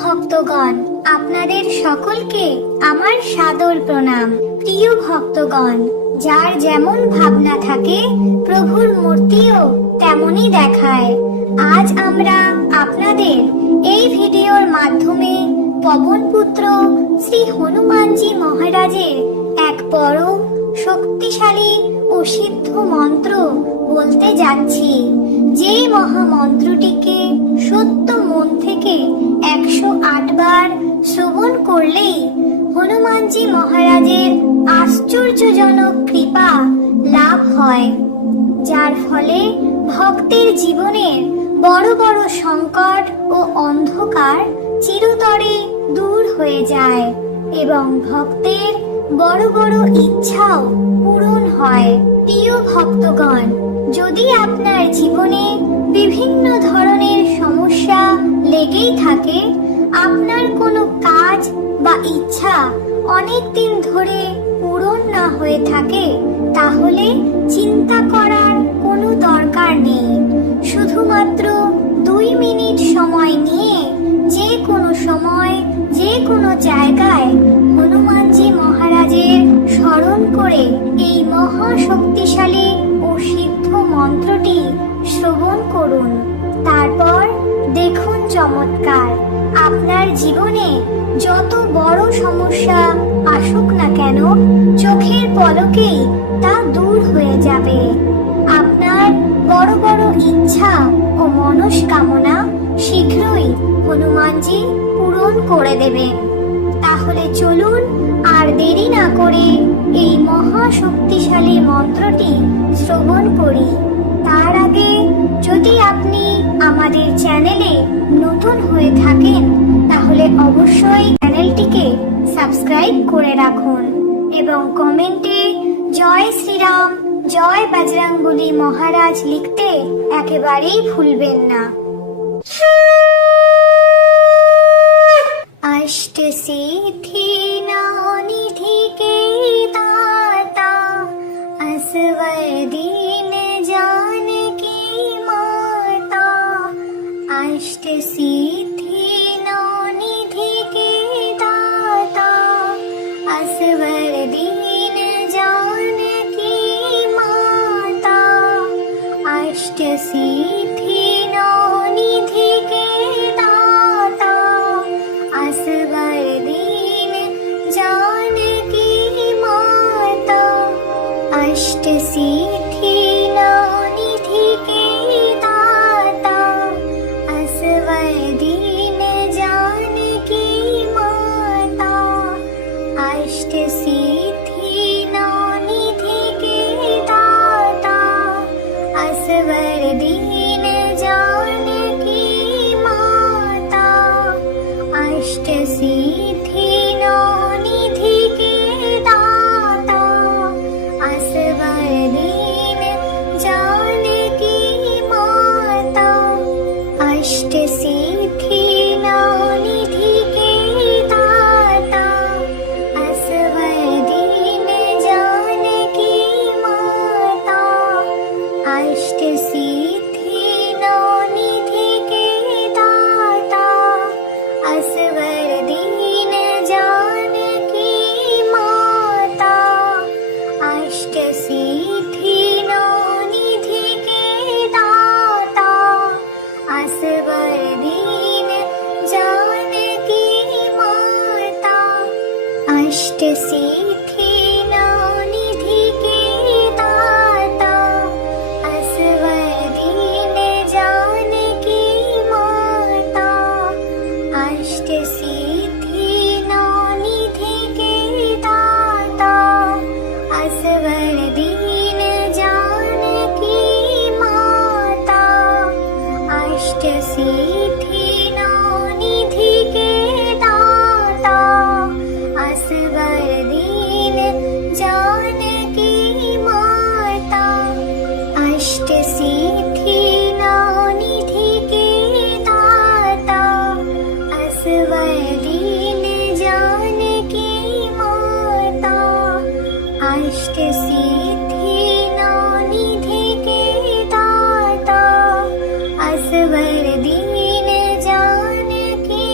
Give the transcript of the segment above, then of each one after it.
ভক্তগণ, আপনাদের সকলকে আমার সাদর প্রণাম। প্রিয় ভক্তগণ, যার যেমন ভাবনা থাকে প্রভুর মূর্তিও তেমনই দেখায়। আজ আমরা আপনাদের এই ভিডিওর মাধ্যমে পবনপুত্র শ্রী হনুমানজি মহারাজের এক পরম শক্তিশালী ও সিদ্ধ মন্ত্র বলতে যাচ্ছি, যে মহামন্ত্রটিকে সত্য মন থেকে 108 বার শ্রবণ করলেই হনুমানজি মহারাজের আশ্চর্যজনক কৃপা লাভ হয়, যার ফলে ভক্তের জীবনের বড় বড় সংকট ও অন্ধকার চিরতরে দূর হয়ে যায় এবং ভক্তের বড় বড় ইচ্ছাও পূরণ হয়। প্রিয় ভক্তগণ, যদি আপনার জীবনে বিভিন্ন ধরনের সমস্যা লেগেই থাকে, আপনার কোনো কাজ বা ইচ্ছা অনেক দিন ধরে পূরণ না হয়ে থাকে, তাহলে চিন্তা করার কোনো দরকার নেই। শুধুমাত্র 2 মিনিট সময় নিয়ে যে কোনো সময় যে কোনো জায়গায় হনুমানজি মহারাজের স্মরণ করে এই মহা শক্তিশালী ও সিদ্ধ মন্ত্রটি শ্রবণ করুন। তারপর দেখুন চমৎকার, আপনার জীবনে যত বড় সমস্যা আসুক না কেন, চোখের পলকেই তা দূর হয়ে যাবে। আপনার বড় বড় ইচ্ছা ও মনস্কামনা শীঘ্রই হনুমানজি পূরণ করে দেবেন। তাহলে চলুন আর দেরি না করে এই মহা শক্তিশালী মন্ত্রটি শ্রবণ করি। তার আগে যদি আপনি আমাদের চ্যানেলে নতুন হয়ে থাকেন, তাহলে অবশ্যই চ্যানেলটিকে সাবস্ক্রাইব করে রাখুন এবং কমেন্টে জয় শ্রীরাম, জয় বজরংবলী মহারাজ লিখতে একেবারেই ভুলবেন না। अष्ट सिद्धि निधि के दाता, असवर दीन जानकी माता। अष्ट सिद्धि निधि के दाता, असवर दीन जानकी माता। अष्ट सिद्धि निधि के दाता, असवर दीन जानकी माता। अष्ट सिद्धि निधि के दाता, असवर दीन जानकी माता। अष्ट सिद्धि निधि के दाता, असवर दीन जानकी माता। अष्ट सिद्धि निधि के दाता, असवर दीन जानकी माता। अष्ट सिद्धि निधि के दाता, असवर दीन जानकी माता। अष्ट सिद्धि निधि के दाता, असवर दीन जानकी माता। अष्ट सिद्धि निधि के दाता, असवर दीन जानकी माता। अष्ट सिद्धि निधि के दाता, असवर दीन जानकी माता। अष्ट सिद्धि निधि के दाता, असवर दीन जानकी माता। अष्ट सिद्धि निधि के दाता, असवर दीन जानकी माता। अष्ट सिद्धि निधि के दाता, असवर दीन जानकी माता। अष्ट सिद्धि निधि के दाता, असवर दीन जानकी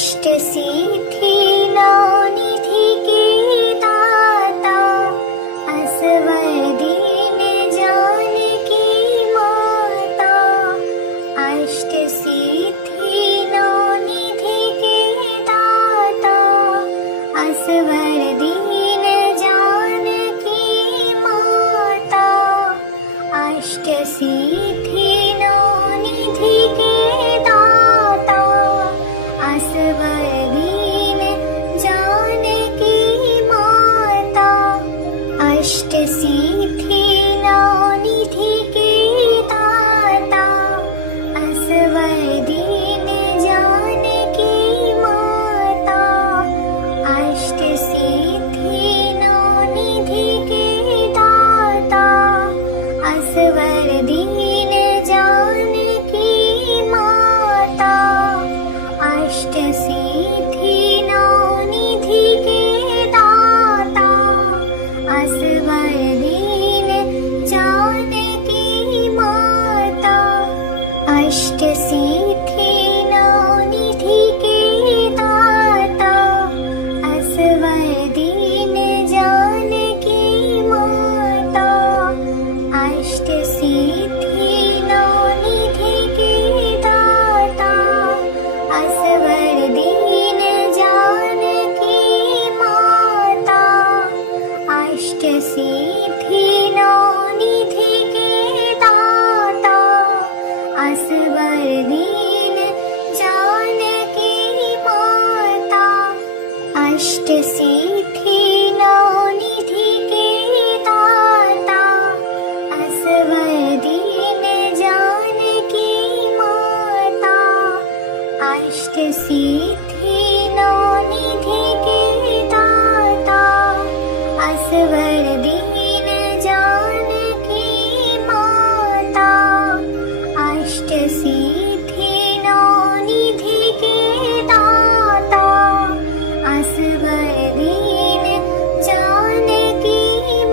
अष्ट सिद्धि नौ निधि के दाता असवर दीन जानकी माता अष्ट सिद्धि नौ निधि के दाता असवर दीन जानकी माता अष्ट सिद्धि नौ निधि के दाता असवर दीन जानकी माता अष्ट सिद्धि नौ निधि के दाता असवर दीन जानकी माता अष्ट सिद्धि नौ निधि के दाता असवर दीन जानकी माता अष्ट सिद्धि नौ निधि के दाता असवर दीन जानकी माता अष्ट सिद्धि नौ निधि के दाता असवर दीन जानकी माता अष्ट सिद्धि नौ निधि के दाता असवर दीन जानकी माता अष्ट सिद्धि नौ निधि के दाता असवर दीन जानकी माता अष्ट सिद्धि नौ निधि के दाता असवर दीन जानकी माता अष्ट सिद्धि नौ निधि के दाता असवर दीन जानकी माता अष्ट सिद्धि नौ निधि के दाता असवर दीन जानकी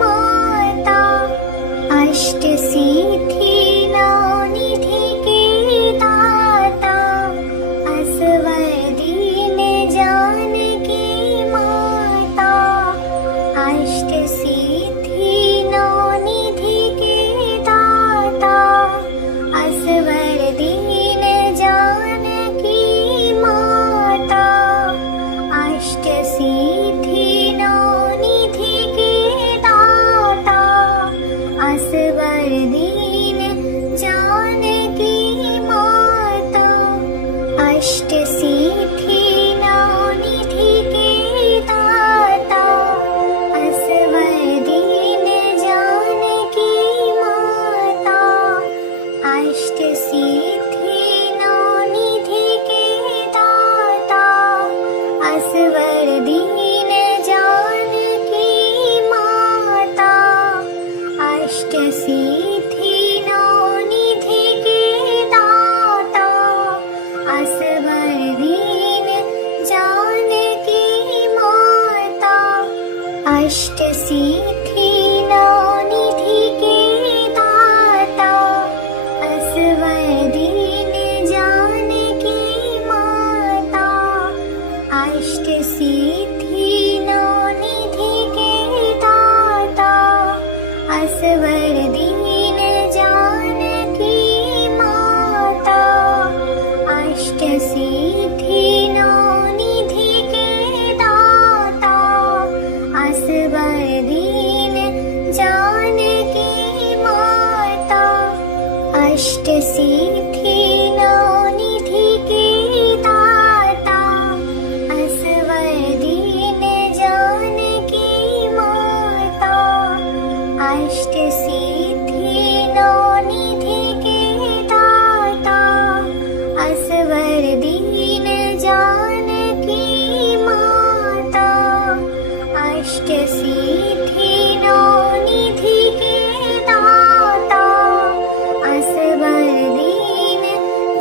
माता अष्ट सिद्धि नौ निधि के दाता असवर दीन जानकी माता अष्ट सिद्धि नौ निधि के दाता असवर दीन जानकी माता अष्ट सिद्धि नौ निधि के दाता असवर दीन जानकी माता अष्ट सिद्धि नौ निधि के दाता असवर दीन जानकी माता अष्ट सिद्धि नौ निधि के दाता असवर दीन जानकी माता अष्ट सिद्धि नौ निधि के दाता असवर दीन जानकी माता अष्ट सिद्धि नौ निधि के दाता असवर दीन जानकी माता अष्ट सिद्धि नौ निधि के दाता असवर दीन जानकी माता अष्ट सिद्धि नौ निधि के दाता असवर दीन जानकी माता अष्ट सिद्धि नौ निधि के दाता असवर दीन जानकी माता अष्ट सिद्धि नौ निधि के दाता असवर दीन जानकी माता अष्ट सिद्धि नौ निधि के दाता असवर दीन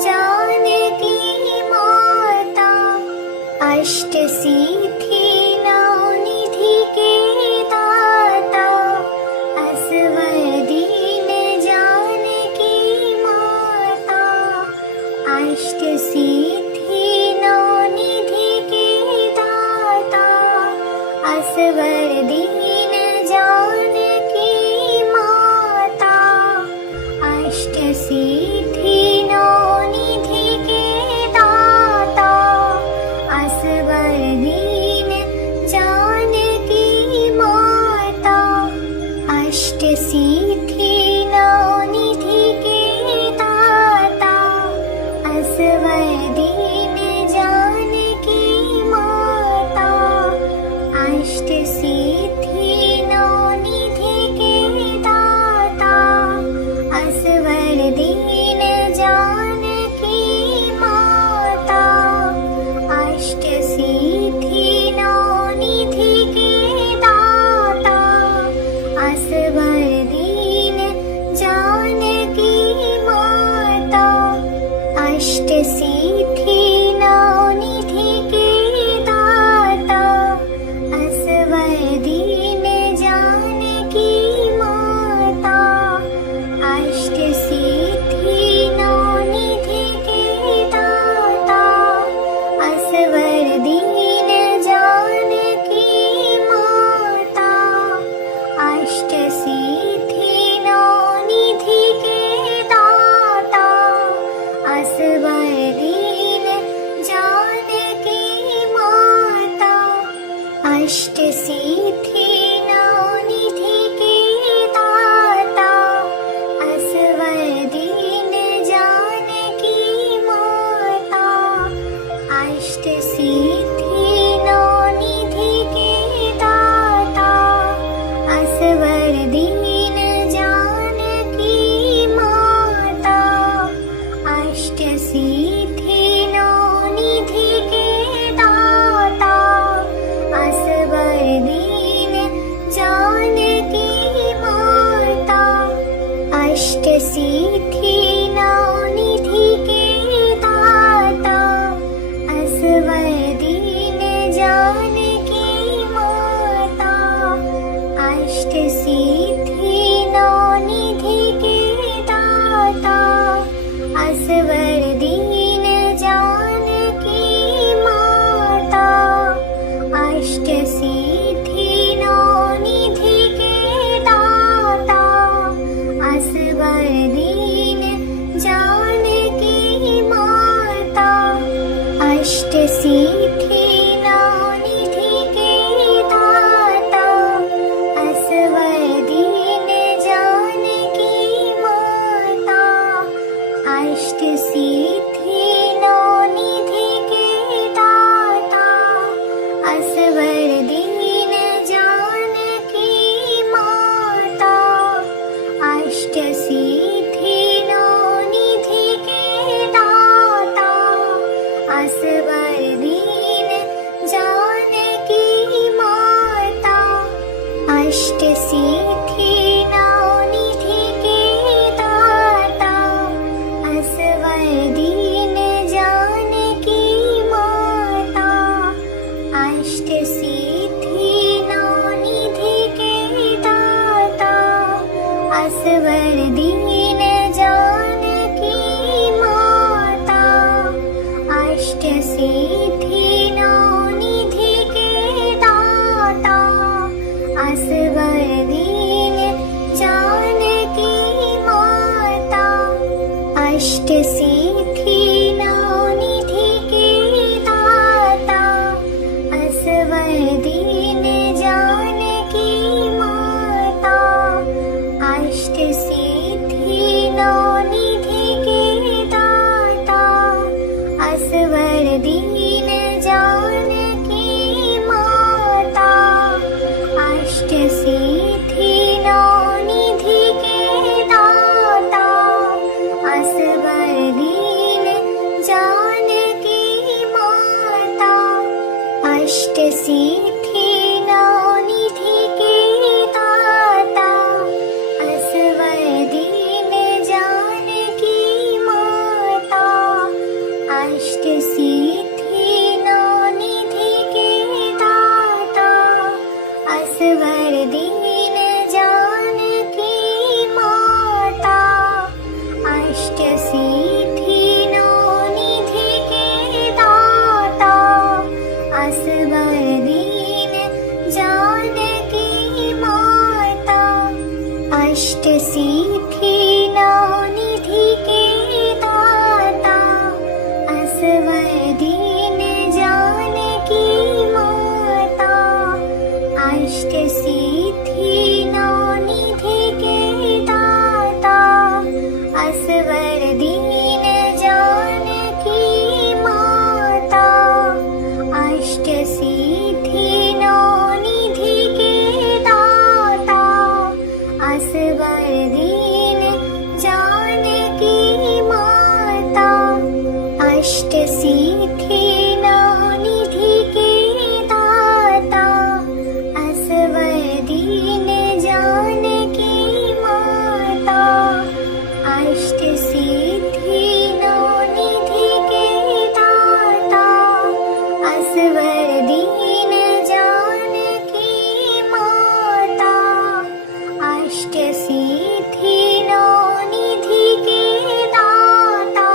जानकी माता अष्ट सिद्धि नौ निधि के दाता असवर दीन जानकी माता अष्ट सिद्धि नौ निधि अष्ट सिद्धि नवनिधि के दाता असवर दीन जानकी माता अष्ट सिद्धि नवनिधि के दाता असवर दीन जानकी माता अष्ट सिद्धि नवनिधि के दाता असवर दीन जानकी माता अष्ट सिद्धि नवनिधि के दाता असवर दीन जानकी माता अष्ट सिद्धि नवनिधि के दाता असवर दीन जानकी माता अष्ट सिद्धि नवनिधि के दाता असवर दीन जानकी माता अष्ट सिद्धि नवनिधि के दाता असवर दीन जानकी माता अष्ट सिद्धि नवनिधि के दाता असवर दीन जानकी माता अष्ट सिद्धि नवनिधि के दाता असवर दीन जानकी माता अष्ट सिद्धि नवनिधि के दाता असवर दीन जानकी माता अष्ट सिद्धि नवनिधि के दाता असवर दीन जानकी माता अष्ट सिद्धि नवनिधि के दाता असवर दीन जानकी माता अष्ट सिद्धि नवनिधि के दाता असवर दीन जानकी माता अष्ट सिद्धि नवनिधि के दाता असवर दीन जानकी माता अष्ट सिद्धि नवनिधि के दाता असवर दीन जानकी माता अष्ट सिद्धि नवनिधि के दाता असवर दीन जानकी माता अष्ट सिद्धि नवनिधि के दाता असवर दीन जानकी माता अष्ट सिद्धि नवनिधि के दाता असवर दीन जानकी माता अष्ट सिद्धि नवनिधि के दाता असवर दीन जानकी माता अष्ट सिद्धि नवनिधि के दाता असवर दीन जानकी माता अष्ट सिद्धि नवनिधि के दाता असवर दीन जानकी माता अष्ट सिद्धि नवनिधि के दाता असवर दीन जानकी माता अष्ट सिद्धि नवनिधि के दाता असवर दीन जानकी माता अष्ट सिद्धि नवनिधि के दाता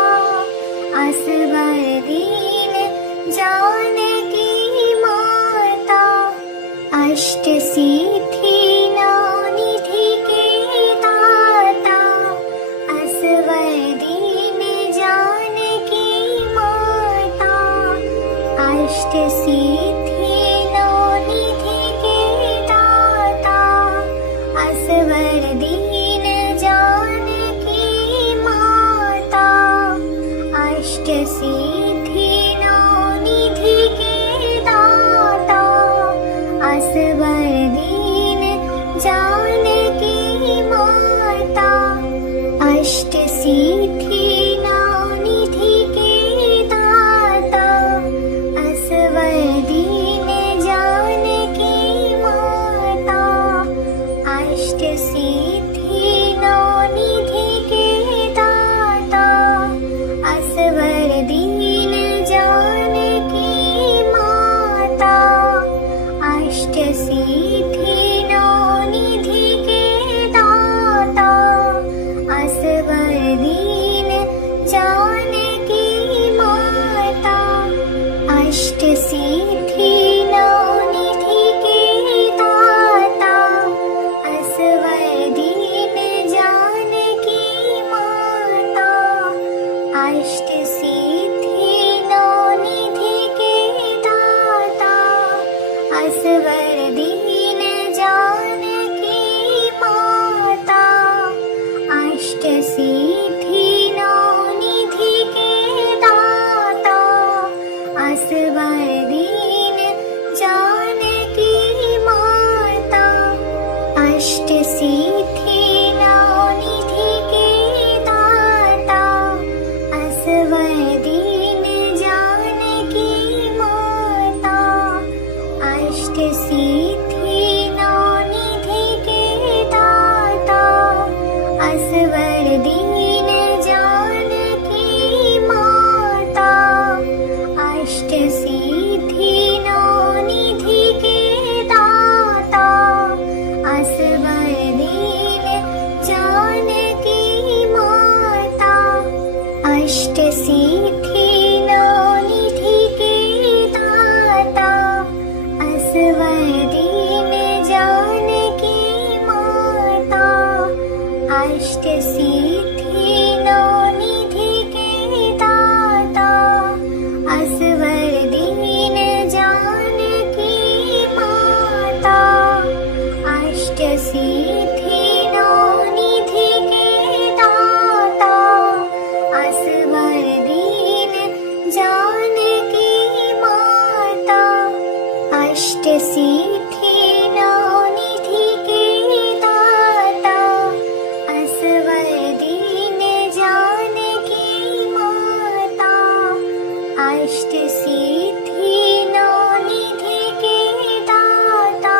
असवर दीन जानकी माता अष्ट सिद्धि नवनिधि के दाता असवर दीन जानकी माता अष्ट सिद्धि नवनिधि दीन जानकी माता। अष्ट सिद्धि नौ निधि के दाता असवर दीन जानकी माता। अष्ट सिद्धि नौ निधि के दाता असवर दीन जानकी माता। अष्ट सिद्धि नौ निधि के दाता असवर दीन जानकी माता। अष्ट सिद्धि नौ निधि के दाता असवर दीन जानकी माता। अष्ट सिद्धि नौ निधि के दाता असवर दीन जानकी माता। अष्ट सिद्धि नौ निधि के दाता असवर दीन जानकी माता। अष्ट सिद्धि नौ निधि के दाता असवर दीन जानकी माता। अष्ट सिद्धि नौ निधि के दाता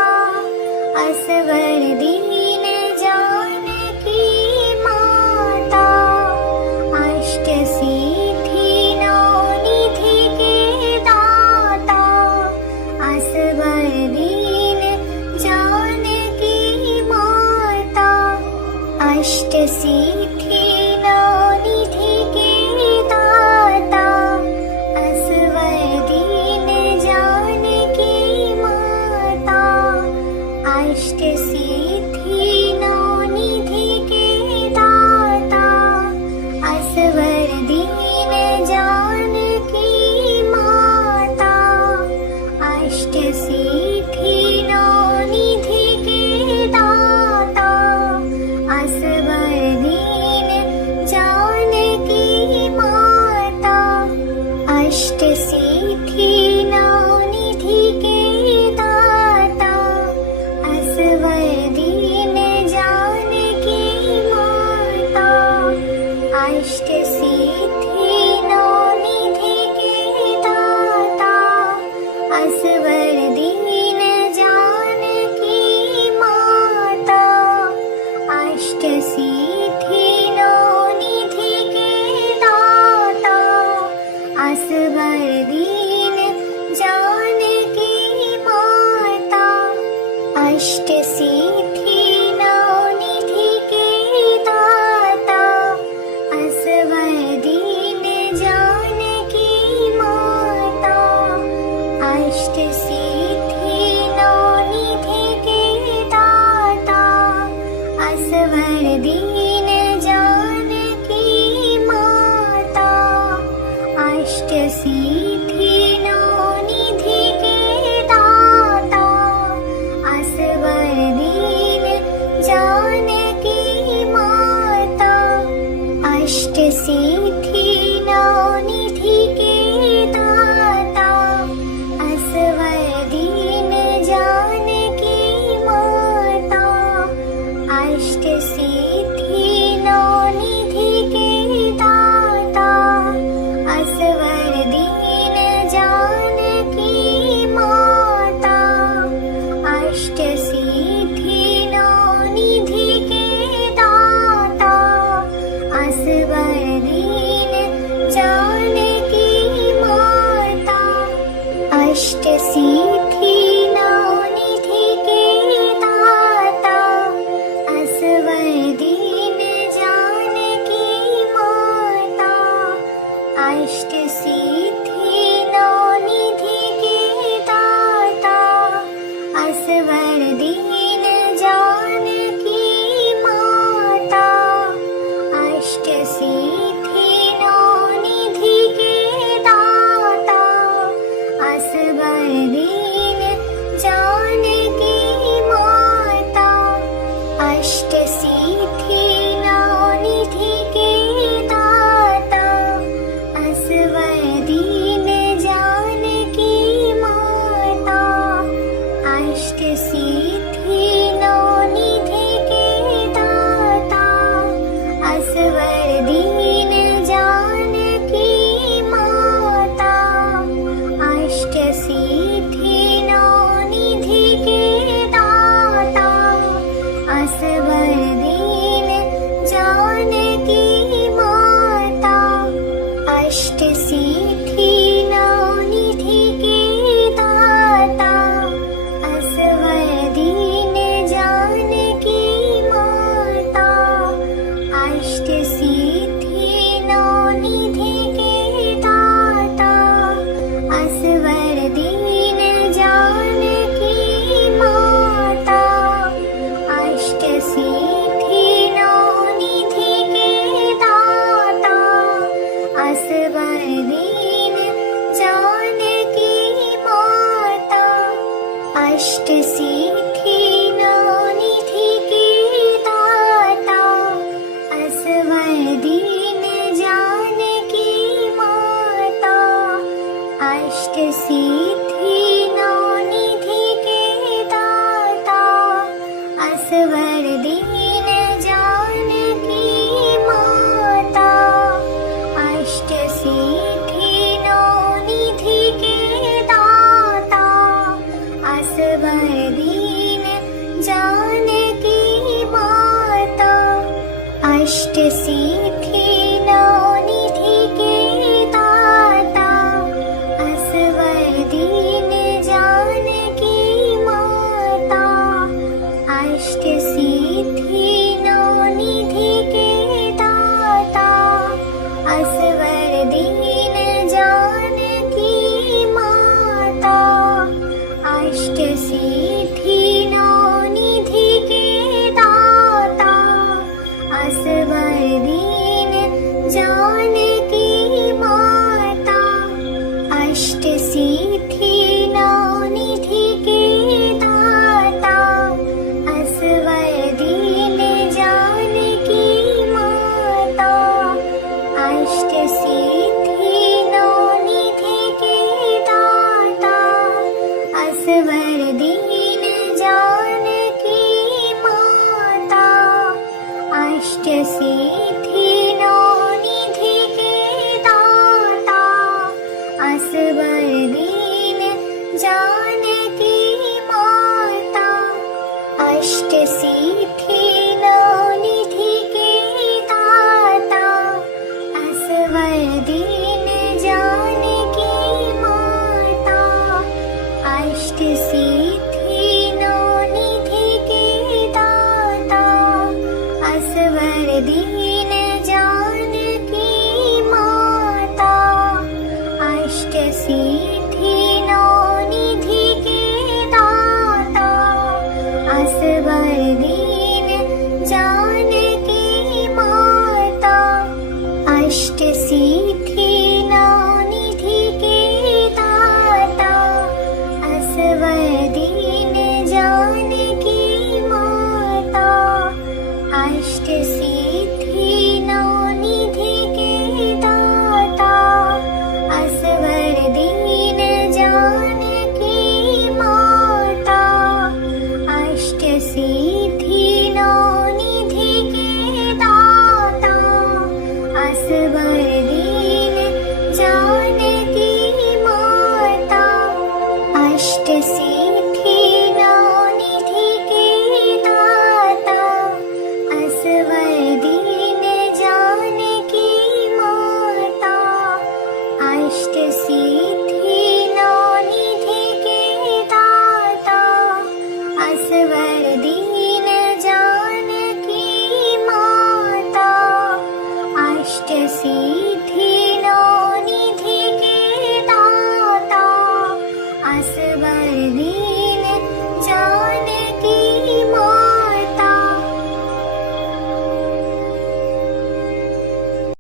असवर दीन जानकी माता। अष्ट सिद्धि नौ निधि के दाता असवर दीन जानकी माता। अष्ट सिद्धि नौ निधि के दाता असवर दीन जानकी माता। अष्ट सिद्धि नौ निधि के दाता असवर दीन जानकी माता। अष्ट सिद्धि नौ निधि के दाता असवर दीन जानकी माता। अष्ट सिद्धि नौ निधि के दाता असवर दीन जानकी माता। अष्ट सिद्धि नौ निधि के दाता असवर दीन जानकी माता। अष्ट सिद्धि नौ निधि के दाता असवर दीन जानकी माता। अष्ट सिद्धि नौ निधि के दाता असवर दीन जानकी माता। अष्ट सिद्धि नौ निधि के दाता असवर दीन जानकी माता। अष्ट सिद्धि नौ निधि के दाता असवर दीन जानकी माता। अष्ट सिद्धि नौ निधि के दाता असवर दीन जानकी माता। अष्ट सिद्धि नौ निधि के दाता असवर दीन जानकी माता। अष्ट सिद्धि नौ निधि के दाता असवर दीन जानकी माता। अष्ट सिद्धि नौ निधि के दाता असवर दीन जानकी माता। अष्ट सिद्धि नौ निधि के दाता असवर दीन जानकी माता। अष्ट सिद्धि नौ निधि के दाता असवर दीन अष्ट सिद्धि नौ निधि के दाता असवर दीन जानकी माता अष्ट सिद्धि नौ निधि के दाता असवर दीन जानकी माता अष्ट सिद्धि नौ निधि के दाता असवर दीन जानकी माता अष्ट सिद्धि नौ निधि के दाता असवर दीन जानकी माता अष्ट सिद्धि नौ निधि के दाता असवर दीन जानकी माता अष्ट सिद्धि नौ निधि के दाता असवर दीन जानकी माता अष्ट सिद्धि नौ निधि के दाता असवर दीन जानकी माता अष्ट सिद्धि नौ निधि के दाता असवर दीन जानकी माता अष्ट सिद्धि नौ निधि के दाता असवर दीन जानकी माता अष्ट सिद्धि नौ निधि के दाता असवर दीन जानकी माता अष्ट सिद्धि नौ निधि के दाता असवर दीन जानकी माता अष्ट सिद्धि नौ निधि के दाता असवर दीन जानकी माता अष्ट सिद्धि नौ निधि के दाता असवर दीन जानकी माता अष्ट सिद्धि नौ निधि के दाता असवर दीन जानकी माता अष्ट सिद्धि नौ निधि के दाता असवर दीन जानकी माता अष्ट सिद्धि नौ निधि के दाता असवर दीन जानकी माता अष्ट सिद्धि